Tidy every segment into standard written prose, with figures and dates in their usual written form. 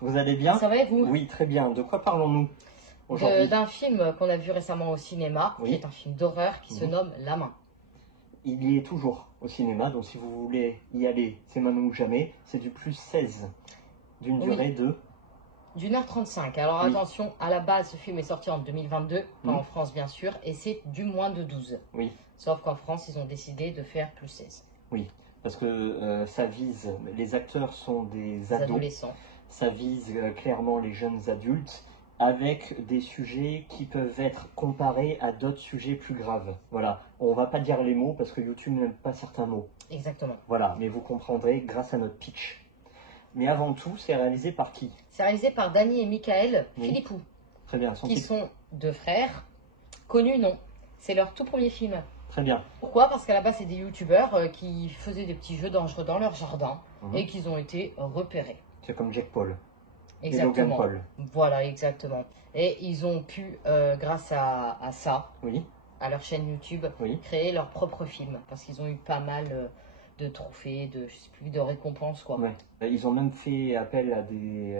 vous allez bien? Ça va et vous? Oui, très bien. De quoi parlons-nous aujourd'hui? D'un film qu'on a vu récemment au cinéma, Oui. qui est un film d'horreur qui se nomme La Main. Il y est toujours au cinéma, donc si vous voulez y aller, c'est maintenant ou jamais. C'est du +16, d'une durée de... d'1h35. Alors Oui. attention, à la base, ce film est sorti en 2022, pas en France bien sûr, et c'est du moins de 12. Oui, Sauf qu'en France, ils ont décidé de faire +16. oui, parce que ça vise... Les acteurs sont des Les ados. adolescents. Ça vise clairement les jeunes adultes, avec des sujets qui peuvent être comparés à d'autres sujets plus graves. Voilà, on va pas dire les mots parce que YouTube n'aime pas certains mots. Exactement. Voilà, mais vous comprendrez grâce à notre pitch. Mais avant tout, c'est réalisé par qui? C'est réalisé par Danny et Michael Oui. Philippou, Très bien, son qui titre. sont deux frères. Connus, non. C'est leur tout premier film. Très bien. Pourquoi? Parce qu'à la base, c'est des youtubeurs qui faisaient des petits jeux dangereux dans leur jardin et qu'ils ont été repérés. C'est comme Jack Paul. Exactement. Et Logan Paul. Voilà, exactement. Et ils ont pu, grâce à ça, Oui, à leur chaîne YouTube, oui. créer leur propre film. Parce qu'ils ont eu pas mal de trophées, je sais plus, de récompenses, quoi. Ouais. Ils ont même fait appel à des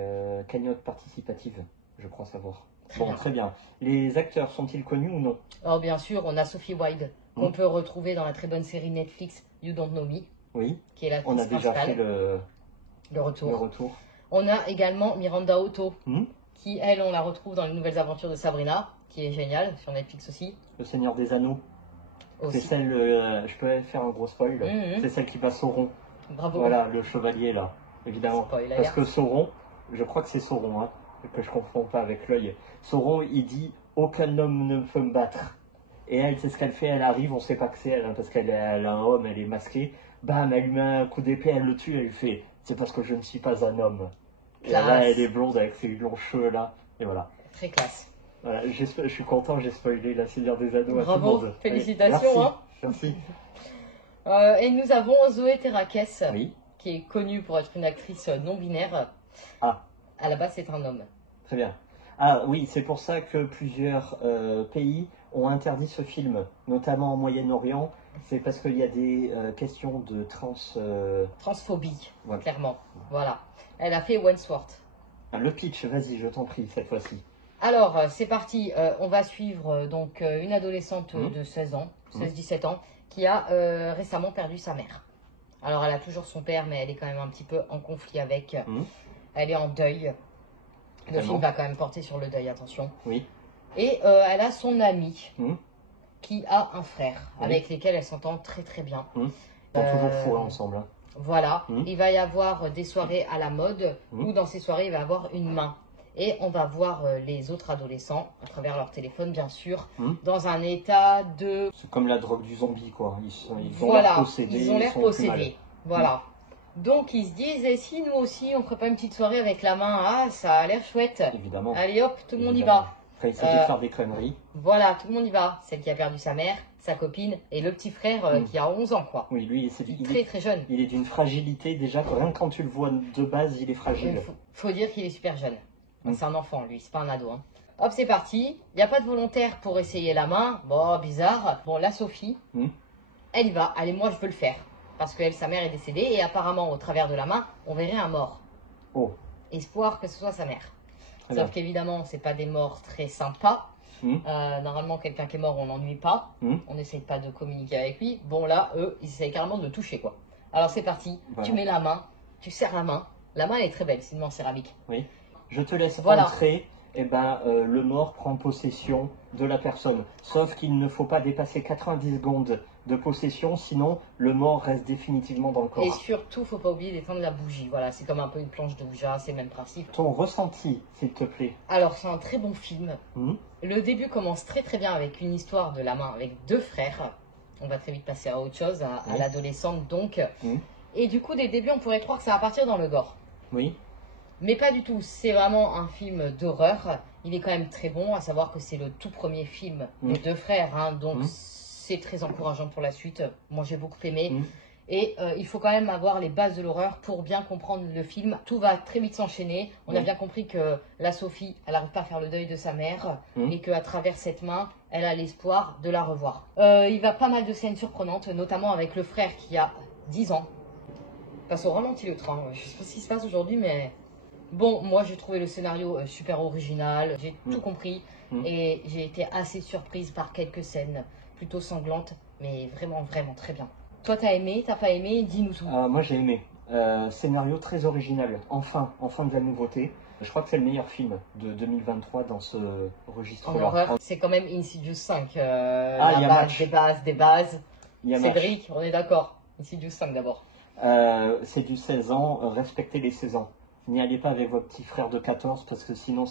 cagnottes participatives, je crois savoir. Bon, très bien. Les acteurs sont-ils connus ou non? Alors, bien sûr, on a Sophie Wilde, qu'on peut retrouver dans la très bonne série Netflix You Don't Know Me, Oui. qui est On a l'actrice déjà fait principale. le Le retour. retour. On a également Miranda Otto, Hmm. qui, elle, on la retrouve dans les nouvelles aventures de Sabrina, qui est géniale, sur Netflix aussi. Le Seigneur des Anneaux. C'est Aussi. celle, je peux faire un gros spoil, c'est celle qui bat Sauron. Bravo. Voilà, le chevalier là, évidemment. Spoiler. Parce que Sauron, je crois que c'est Sauron, hein, que je confonds pas avec l'œil. Sauron, il dit aucun homme ne peut me battre. Et elle, c'est ce qu'elle fait, elle arrive, on sait pas que c'est elle, hein, parce qu'elle elle a un homme, elle est masquée. Bam, elle lui met un coup d'épée, elle le tue, elle lui fait c'est parce que je ne suis pas un homme. Et là, elle est blonde avec ses longs cheveux là, et voilà. Très classe. Voilà, je suis content, j'ai spoilé la Seigneur des Anneaux à tout le Bravo, monde. félicitations. Oui, Hein. merci. Et nous avons Zoé Terakes, Oui. qui est connue pour être une actrice non-binaire. Ah. À la base, c'est un homme. Très bien. Ah oui, c'est pour ça que plusieurs pays ont interdit ce film, notamment au Moyen-Orient. C'est parce qu'il y a des questions de transphobie, voilà. Clairement. Voilà. Elle a fait Wandsworth. Le pitch, vas-y, je t'en prie, cette fois-ci. Alors, c'est parti. On va suivre donc une adolescente de 16 ans, 16-17 ans, qui a récemment perdu sa mère. Alors, elle a toujours son père, mais elle est quand même un petit peu en conflit avec. Elle est en deuil. Le film va quand même porter sur le deuil, attention. Oui. Et elle a son ami qui a un frère, avec lesquels elle s'entend très très bien. Ils sont toujours fous ensemble. Hein. Voilà. Il va y avoir des soirées à la mode, où dans ces soirées, il va y avoir une main. Et on va voir les autres adolescents, à travers leur téléphone bien sûr, dans un état de... C'est comme la drogue du zombie, quoi. Ils ont l'air possédés. Ils ont l'air possédés. Voilà. Donc ils se disent, et si nous aussi on ferait pas une petite soirée avec la main? Ah, ça a l'air chouette. Évidemment. Allez hop, tout le monde y va. Après, il s'agit de faire des conneries. Voilà, tout le monde y va. Celle qui a perdu sa mère, sa copine et le petit frère qui a 11 ans, quoi. Oui, lui, il est très jeune. Il est d'une fragilité, déjà, rien que quand tu le vois de base, il est fragile. Faut dire qu'il est super jeune. C'est un enfant, lui, c'est pas un ado. Hein. Hop, c'est parti. Il n'y a pas de volontaire pour essayer la main. Bon, bizarre. Bon, la Sophie, elle y va. Allez, moi, je veux le faire. Parce qu'elle, sa mère est décédée. Et apparemment, au travers de la main, on verrait un mort. Oh. Espoir que ce soit sa mère. Sauf qu'évidemment, c'est pas des morts très sympas. Normalement, quelqu'un qui est mort, on n'ennuie pas. On n'essaye pas de communiquer avec lui. Bon, là, eux, ils essayent carrément de le toucher, quoi. Alors, c'est parti. Voilà. Tu mets la main. Tu serres la main. La main, elle est très belle. C'est une main en céramique. Oui. Je te laisse entrer, et le mort prend possession de la personne. Sauf qu'il ne faut pas dépasser 90 secondes de possession, sinon le mort reste définitivement dans le corps. Et surtout, faut pas oublier d'éteindre la bougie. Voilà, c'est comme un peu une planche de Ouija, c'est le même principe. Ton ressenti, s'il te plaît. Alors, c'est un très bon film. Le début commence très très bien avec une histoire de la main avec deux frères. On va très vite passer à autre chose, à l'adolescente donc. Et du coup, dès le début, on pourrait croire que ça va partir dans le gore. Oui. Mais pas du tout, c'est vraiment un film d'horreur. Il est quand même très bon, à savoir que c'est le tout premier film des deux frères, hein, donc c'est très encourageant pour la suite. Moi j'ai beaucoup aimé. Et il faut quand même avoir les bases de l'horreur pour bien comprendre le film. Tout va très vite s'enchaîner. On a bien compris que la Sophie, elle n'arrive pas à faire le deuil de sa mère et qu'à travers cette main, elle a l'espoir de la revoir. Il va pas mal de scènes surprenantes, notamment avec le frère qui a 10 ans. Passe au ralenti le train. Je sais pas ce qui se passe aujourd'hui, mais... Bon, moi j'ai trouvé le scénario super original, j'ai tout compris et j'ai été assez surprise par quelques scènes plutôt sanglantes, mais vraiment, vraiment très bien. Toi t'as aimé, t'as pas aimé, dis-nous tout. Moi j'ai aimé. Scénario très original, enfin de la nouveauté. Je crois que c'est le meilleur film de 2023 dans ce registre-là. En horreur, c'est quand même Insidious 5, il y a base, des bases. Il y a Cédric, on est d'accord. Insidious 5 d'abord. C'est du 16 ans, respectez les 16 ans. N'y allez pas avec votre petit frère de 14 parce que sinon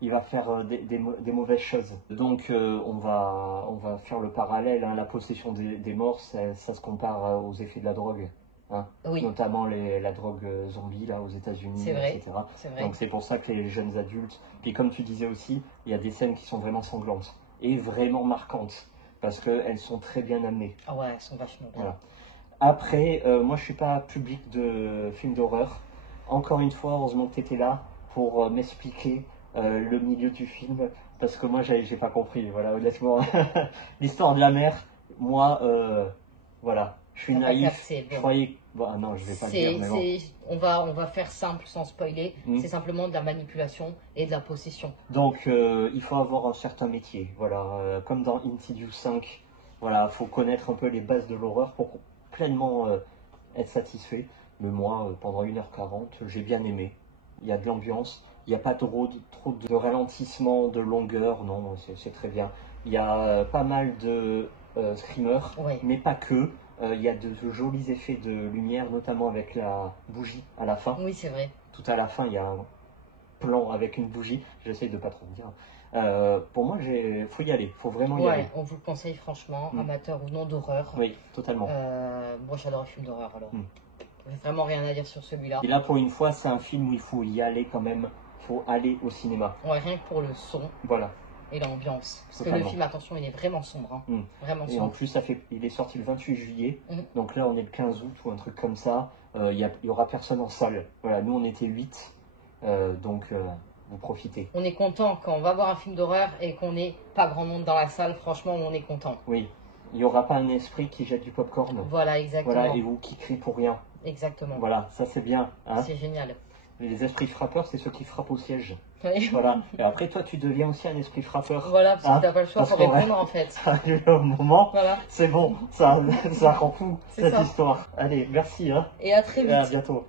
il va faire des mauvaises choses. Donc on va faire le parallèle, hein, la possession des morts, ça se compare aux effets de la drogue. Hein, oui. Notamment la drogue zombie là aux États-Unis, etc. Vrai. Donc c'est pour ça que les jeunes adultes, puis comme tu disais aussi, il y a des scènes qui sont vraiment sanglantes et vraiment marquantes parce qu'elles sont très bien amenées. Ah ouais, elles sont vachement bien. Voilà. Après, moi je suis pas public de films d'horreur. Encore une fois, heureusement que tu étais là pour m'expliquer le milieu du film parce que moi j'ai pas compris. Voilà, honnêtement, l'histoire de la mère, moi, voilà. Je suis naïf. Je croyais. Bon, non, je vais pas le dire. Mais bon. On va faire simple sans spoiler. C'est simplement de la manipulation et de la possession. Donc, il faut avoir un certain métier. Voilà, comme dans Insidious 5. Voilà, faut connaître un peu les bases de l'horreur pour pleinement être satisfait. Mais moi, pendant 1h40, j'ai bien aimé. Il y a de l'ambiance. Il n'y a pas trop de ralentissement, de longueur. Non, c'est très bien. Il y a pas mal de screamers, mais pas que. Il y a de jolis effets de lumière, notamment avec la bougie à la fin. Oui, c'est vrai. Tout à la fin, il y a un plan avec une bougie. J'essaye de pas trop dire. Pour moi, faut y aller. Faut vraiment y aller. On vous le conseille franchement, amateur ou non d'horreur. Oui, totalement. Moi, j'adore les films d'horreur alors. J'ai vraiment rien à dire sur celui-là. Et là, pour une fois, c'est un film où il faut y aller quand même. Il faut aller au cinéma. Ouais, rien que pour le son. Voilà. Et l'ambiance. Parce que le film, attention, il est vraiment sombre. Hein. Vraiment sombre. Et en plus, il est sorti le 28 juillet. Donc là, on est le 15 août ou un truc comme ça. Il y aura personne en salle. Voilà, nous, on était 8. Donc, vous profitez. On est content quand on va voir un film d'horreur et qu'on n'est pas grand monde dans la salle. Franchement, on est content. Oui. Il n'y aura pas un esprit qui jette du popcorn. Voilà, exactement. Voilà, et vous qui criez pour rien. Exactement. Voilà, ça c'est bien. Hein, c'est génial. Les esprits frappeurs, c'est ceux qui frappent au siège. Oui. Voilà. Et après, toi, tu deviens aussi un esprit frappeur. Voilà, parce que tu n'as pas le choix pour répondre en fait. Au moment, voilà. C'est bon, ça rend fou cette histoire. Allez, merci. Hein. Et à très vite. Et à bientôt.